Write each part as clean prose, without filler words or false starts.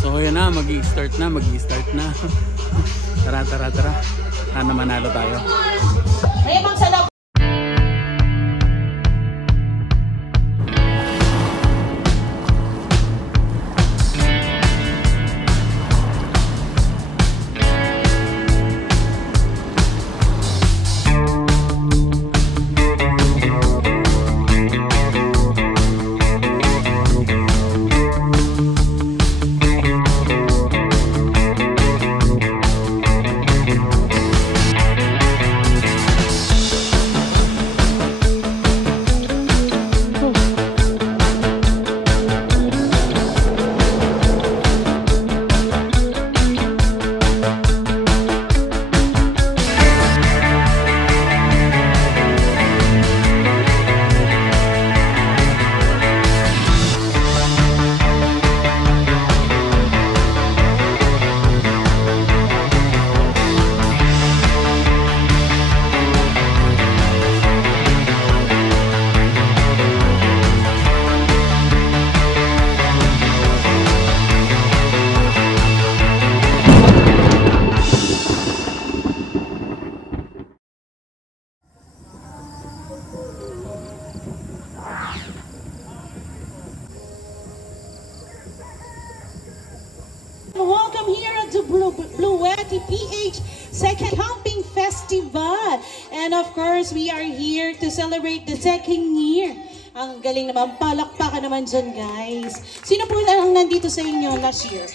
So yan na, mag-i-start na. Tara. Sana manalo tayo. Welcome here at the Bluetti PH Second Camping Festival. And of course, we are here to celebrate the second year. Ang galing naman, palakpakan naman dyan, guys. Sino po lang nandito sa inyo last year?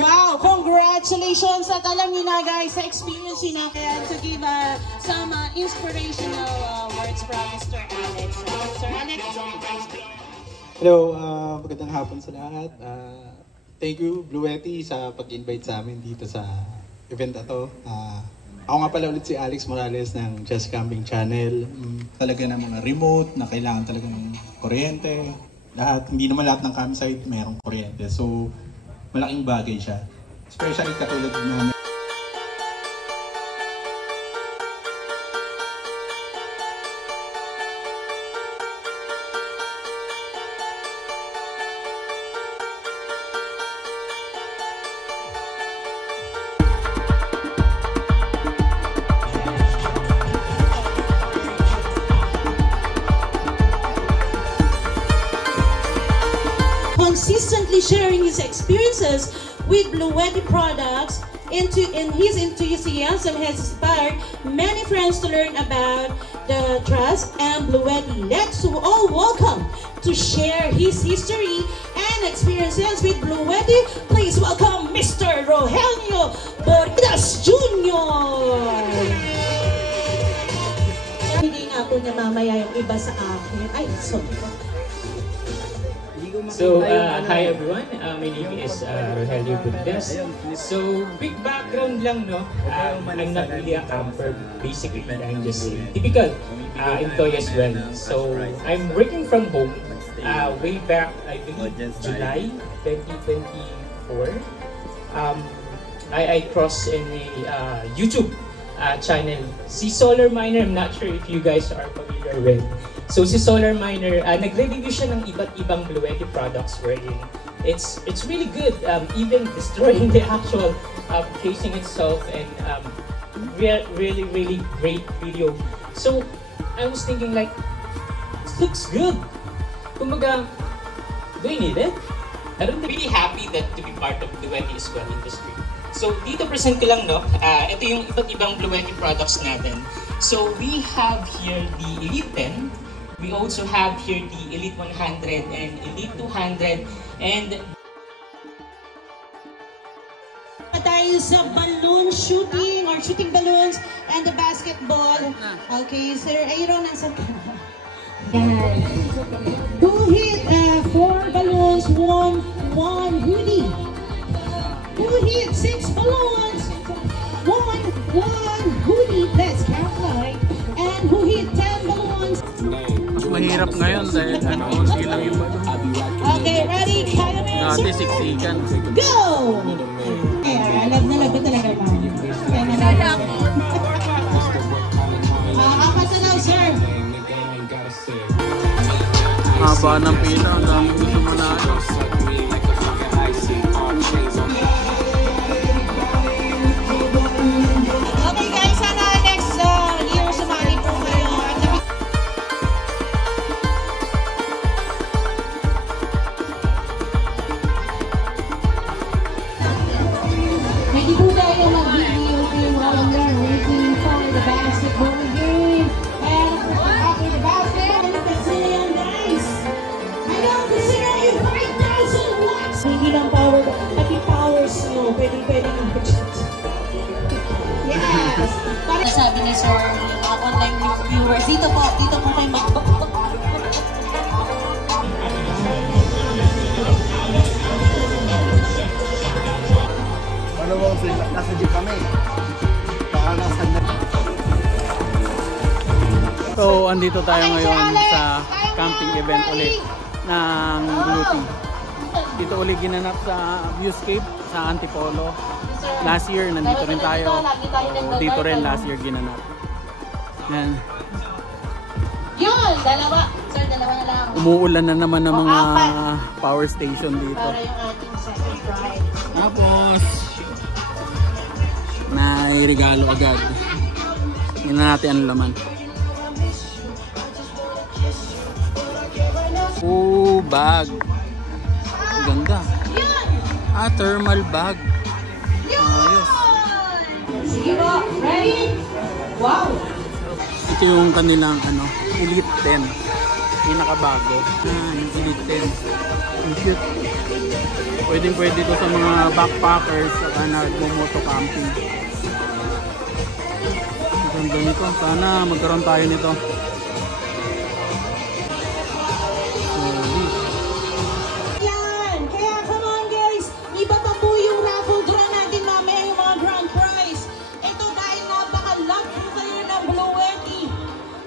Wow, congratulations! At alam niyo na, guys, sa experience niyo na, kaya to give some inspirational words from Mr. Alex. Sir Alex? Hello, magandang hapon sa lahat. Thank you, Bluetti, sa pag-invite sa amin dito sa event na to. Ako nga pala ulit si Alex Morales ng Just Camping Channel. Talaga ng mga remote na kailangan talaga ng kuryente. Hindi naman lahat ng campsite mayroong kuryente. So, malaking bagay siya. Especially katulad namin. Consistently sharing his experiences with Bluetti products, and his enthusiasm has inspired many friends to learn about the trust and Bluetti. Let's all welcome to share his history and experiences with Bluetti. Please welcome Mr. Rogelio Bordas Jr. Hindi nga po niya mamaya yung iba sa akin. Ay, sorry. So, hi everyone, my name is Rogelio Bordas. So, quick background lang, no? I'm not really a camper. Basically, I'm just a typical employee as well. So, I'm working from home way back, I believe, July 2024. I crossed in a YouTube channel, si Solar Miner. I'm not sure if you guys are familiar with. So si Solar Miner, nagre-review siya ng iba't ibang Bluetti products wherein it's really good, even destroying the actual casing itself, and really great video. So I was thinking like, this looks good. Kumbaga, do I need it? I'm really happy that to be part of Bluetti as well industry. So dito present ko lang, no, ito yung iba't ibang Bluetti products natin. So we have here the Elite 10. We also have here the Elite 100 and Elite 200, and tayo sa balloon shooting or shooting balloons and the basketball. Okay, Sir Aaron and Sir guys, who hit 4 balloons, won 1 hoodie. Who hit 6 balloons, won 1 hoodie. Let's count right. And who hit 10 balloons? Mahirap ngayon dahil konti lang yung balon. Okay, ready? Camera. Dati siksikan. Go! Kaya, love na love talaga ba? Kaya na love. Apat na daw, sir. Haba ng pila, ang dami gusto manalo. Hindi lang power, pati powers nyo, pwede nyo budget. Yes! Para Sabi ni Sir, yung mga online viewers, dito po kayo magpapapapap. Malawang sila, nasa jeep kami. Baka nasa So, andito tayo ngayon sa camping event ulit ng Blue Tea. Dito ulit ginanap sa Viewscape sa Antipolo. Last year, nandito rin tayo. So, dito rin last year ginanap. Yan. Yun! Dalawa! Sir, dalawa na lang. Umuulan na naman ng mga power station dito. Para yung ating second ride. Tapos, may regalo agad. Tingnan natin ang laman. Oh, bag. Ang ganda. Thermal bag. Ayos. sige po, ready? Wow! Ito yung kanilang Elite 10. Pinakabago. Yung Elite 10. Ang cute. Pwede ito sa mga backpackers at nagmo-moto camping. Ang ganda nito. Sana magkaroon tayo nito. Yan! Kaya come on guys, iba pa po yung raffle draw natin mamaya yung mga grand prize. Ito dahil napaka-love po kayo ng Blue Yeti.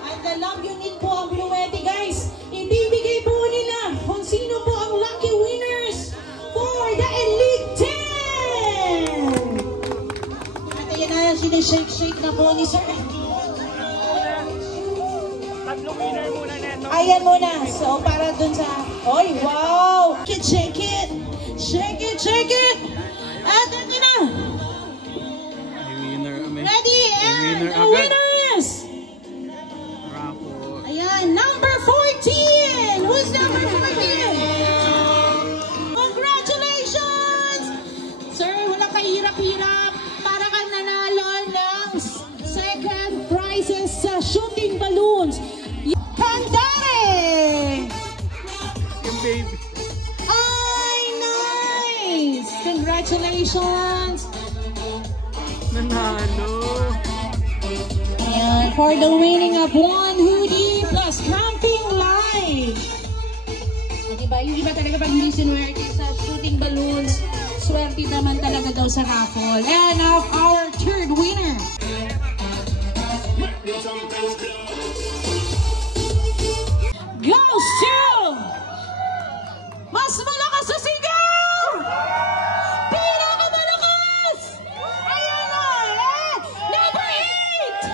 At love yun din po ang Blue Yeti guys. Ibibigay po nila kung sino po ang lucky winners for the Elite 10! At ayan na, sinashake-shake na po ni Sir. Ayan muna. So, para dun sa... Oy, wow! Shake it! Shake it! Shake it! At ito na! Ready? And the winners! Raffle. Ayan, number 14! Who's number 14? Congratulations! Sir, wala kahirap-hirap. Para ka nanalo ng second prizes sa shooting balloons. Kandare! Yung baby. Ay, nice! Congratulations! Nanalo. And for the winning of one hoodie plus camping light. Diba? Yung iba talaga pag hindi sinuwerte sa shooting balloons, swerte naman talaga daw sa raffle. And of our third winner. Goes to mas malakas sa sigaw! Pinakamalakas! Ayan na! Number 8!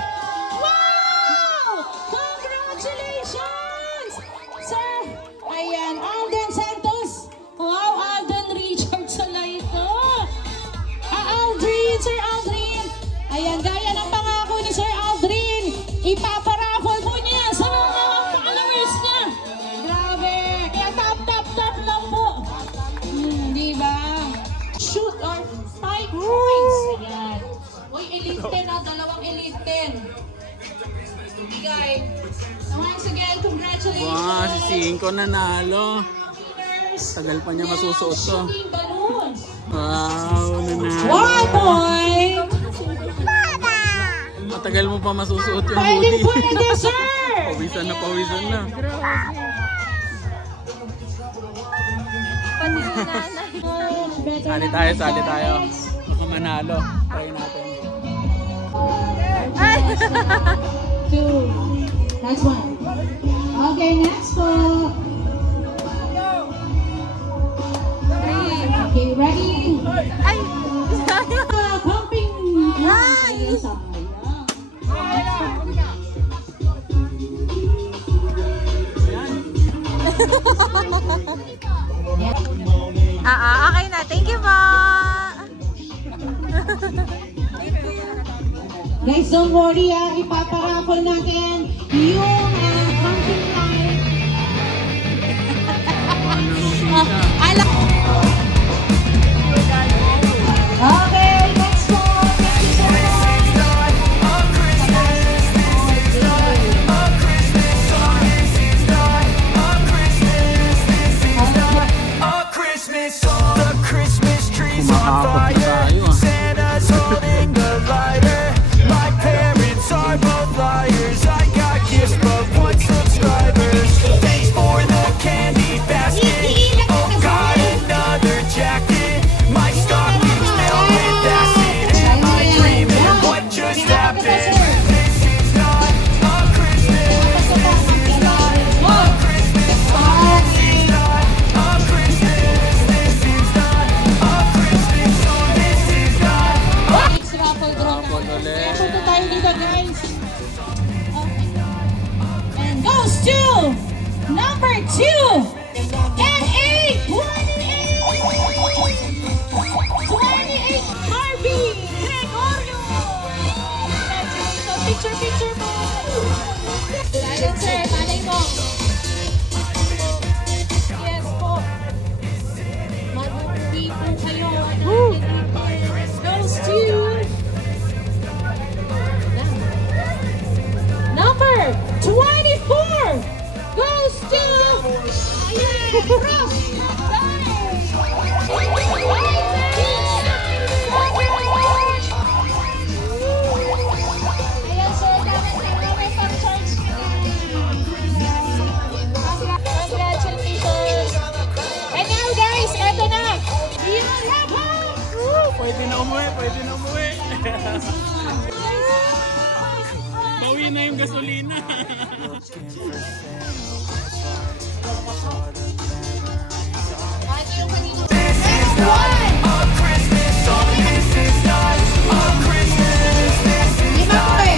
Wow! Congratulations! Sir, ayan, Alden Santos. Wow, Alden Richard Salaito. Aldrin, Sir Aldrin. Ayan, gaya ng pangako ni Sir Aldrin, ipaparaffle po niya sa mga followers niya. Grabe! Kaya tap lang po. Diba? Shoot or spike points. Ayan. Uy, Elite 10 na. Dalawang Elite 10. Bigay. So once again, congratulations. Wow, si 5 nanalo. Tagal pa niya masusuot to. Shooting balloons. Wow, nanalo. 1 point. Matagal mo pa masusuot yung Pwede hoodie. po na dessert. Pawisan na. Sali tayo. Baka manalo. Try natin. 2. Next one. Okay, next po. 3. Okay, ready? Pumping. Okay na. Thank you po. Guys, don't worry ipaparaffle natin yung camping light. Okay, next one. Thank you so much. Christmas song. Kumakapot na tayo ah. Santa's holding the lighter. My parents are both liars. I got gifts but 1 subscriber. Thanks for the candy basket. Oh God, another jacket. My stocking's filled with acid. Am I dreaming? What just happened? This is not a Christmas. This is not a Christmas song. This is not a Christmas. This is not a Christmas song. This is not. Next raffle draw na. Punta tayo dito, guys. Okay. And goes to number 2 and 8. 28 Harvey Gregorio. Picture mo. Ayun, sir. Malay mo. Yes po. Mag-uwi po kayo. Goes to number 24 goes to Ross. Ayan, sir, kami pang-charge. Congratulations. And now, guys, eto na. Ian Rabon. Pwede na umuwi. Bawi na yung gasolina. A Christmas song. This is not a Christmas. This is not a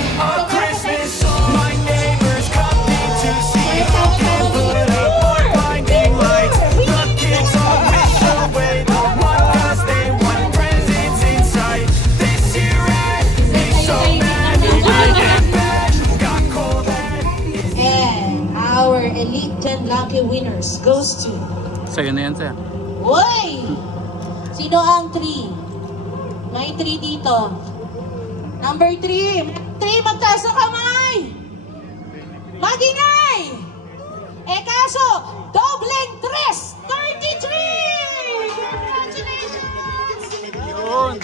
Christmas song. My neighbors coming to see how can put up more blinding lights. The kids all wish away the one 'cause they want presents inside. This year I ain't so mad. I get bad. Got cold head. And our Elite 10 lucky winners goes to... Sa'yo na yan, sir. Uy! Sino ang 3? May 3 dito. Number 3. 3, magtaas ang kamay! Magingay! Eh kaso, dobleng 3! 33! Congratulations! Yun.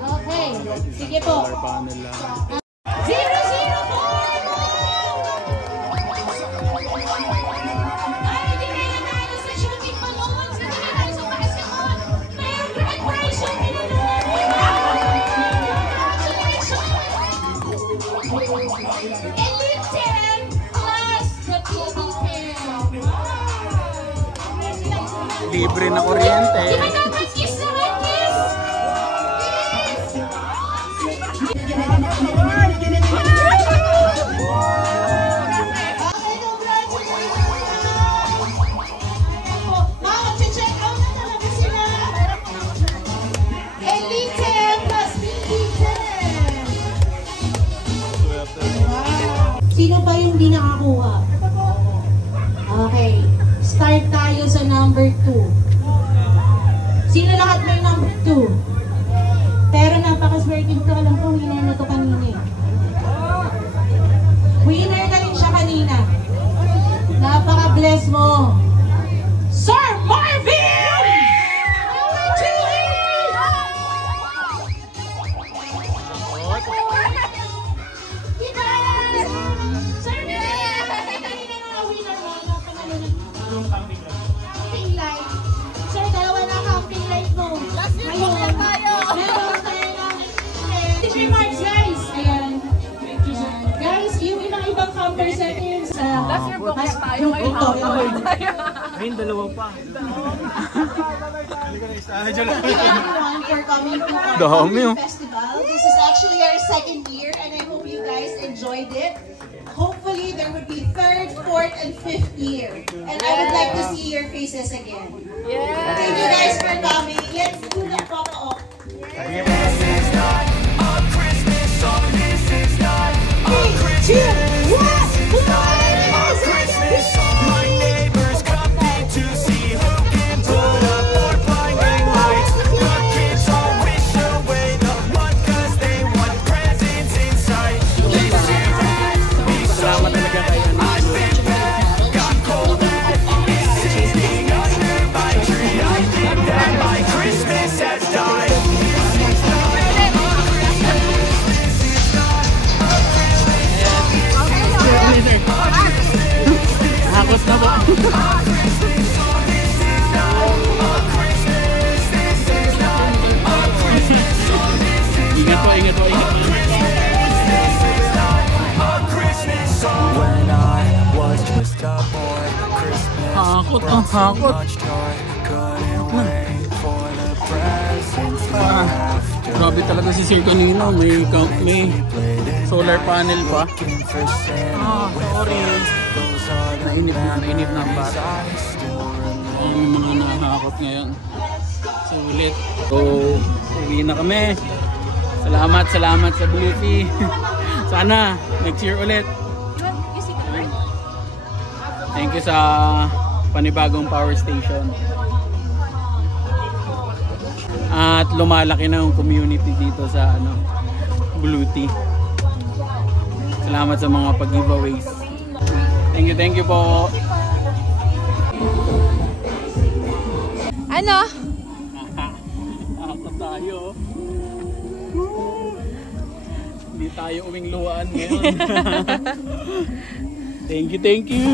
Okay, sige po. Solar panel lang. 004! Ay, hindi kayo nanalo sa shooting balloons. Hindi kayo nanalo sa basketball. Mayroong grand prize yung pinanood. Congratulations! Elite 10 plus the TV 10. Libre na kuryente. Di ba dapat kiss naman, kiss? Sino ba yung di nakakuha? Okay. Start tayo sa number 2. Sino lahat may number 2? Pero napaka-swerte ko, alam ko winner na to kanina eh. Winner na rin siya kanina. Napaka-bless mo. Sir Marvin! Number 2! Yes! Sir Marvin! Kanina na winner mo. Camping light. Sir, dalawa na camping light mo. Last year po na tayo. Meron tayo ng 3 marks, guys. Ayan. Guys, yung ibang camper settings. Last year po kaya tayo. Ngayon tayo. Ayun, dalawa pa. Everyone for coming to our Dami, oh. festival. This is and 5th year. And I would like to see your faces again. Thank you guys for coming. Let's do the photo op. This is not a Christmas song. This is not a 3, 2, 1, Christmas song. My neighbors come in to see who can put up more blinding lights. The kids all wish away the month 'cause they want presents inside. This year Salamat talaga kay I've been bad, got cold at is sitting under my tree. I think that my Christmas has died. Hakot na po. Ingat po, ingat po, ingat po. When I was just a boy, Christmas Hakot, brought so hakot. much joy. Couldn't wait for the presents after. Grabe talaga si Sir kanina. May solar panel pa. Looking for Santa Sorry. those are the Nainip na ang bata. I still remember. May mga nahakot ngayon. Sulit. So, uwi na kami. Salamat sa Bluetooth. Sana, next year ulit. Thank you sa panibagong power station. At lumalaki na yung community dito sa Bluetooth. Salamat sa mga pag-giveaways. Thank you po. Ano? Nakakot tayo. Hindi tayo uwing luwaan ngayon. Thank you.